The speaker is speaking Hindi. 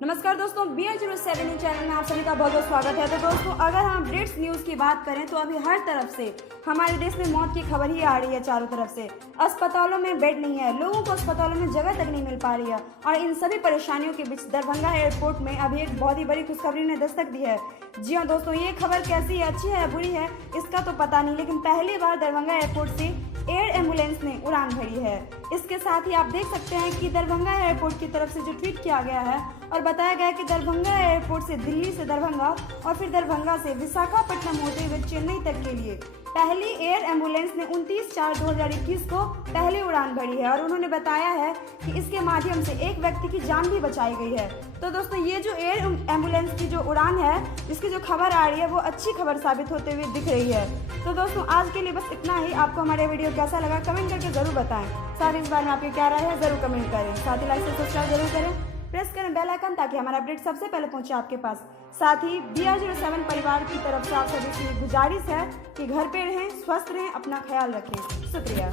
नमस्कार दोस्तों, BR07 न्यूज चैनल में आप सभी का बहुत बहुत स्वागत है। तो दोस्तों, अगर हम अपडेट्स न्यूज़ की बात करें तो अभी हर तरफ से हमारे देश में मौत की खबर ही आ रही है। चारों तरफ से अस्पतालों में बेड नहीं है, लोगों को अस्पतालों में जगह तक नहीं मिल पा रही है। और इन सभी परेशानियों के बीच दरभंगा एयरपोर्ट में अभी एक बहुत ही बड़ी खुशखबरी ने दस्तक दी है। जी हाँ दोस्तों, ये खबर कैसी है, अच्छी है बुरी है, इसका तो पता नहीं, लेकिन पहली बार दरभंगा एयरपोर्ट से एयर एम्बुलेंस ने उड़ान भरी है। इसके साथ ही आप देख सकते हैं कि दरभंगा एयरपोर्ट की तरफ से जो ट्वीट किया गया है और बताया गया है कि दरभंगा एयरपोर्ट से दिल्ली से दरभंगा और फिर दरभंगा से विशाखापट्टनम होते हुए चेन्नई तक के लिए पहली एयर एम्बुलेंस ने 29/4/2021 को पहली उड़ान भरी है। और उन्होंने बताया है कि इसके माध्यम से एक व्यक्ति की जान भी बचाई गई है। तो दोस्तों, ये जो एयर एम्बुलेंस की जो उड़ान है, इसकी जो खबर आ रही है वो अच्छी खबर साबित होते हुए दिख रही है। तो दोस्तों, आज के लिए बस इतना ही। आपको हमारे वीडियो कैसा लगा कमेंट करके जरूर बताएं। साथ ही इस बारे में आपकी क्या राय है जरूर कमेंट करें। साथ ही लाइक से सब्सक्राइब जरूर करें, प्रेस करें बेल आइकन ताकि हमारा अपडेट सबसे पहले पहुंचे आपके पास। साथ ही BR07 परिवार की तरफ से आप सभी से गुजारिश है कि घर पे रहें, स्वस्थ रहें, अपना ख्याल रखें। शुक्रिया।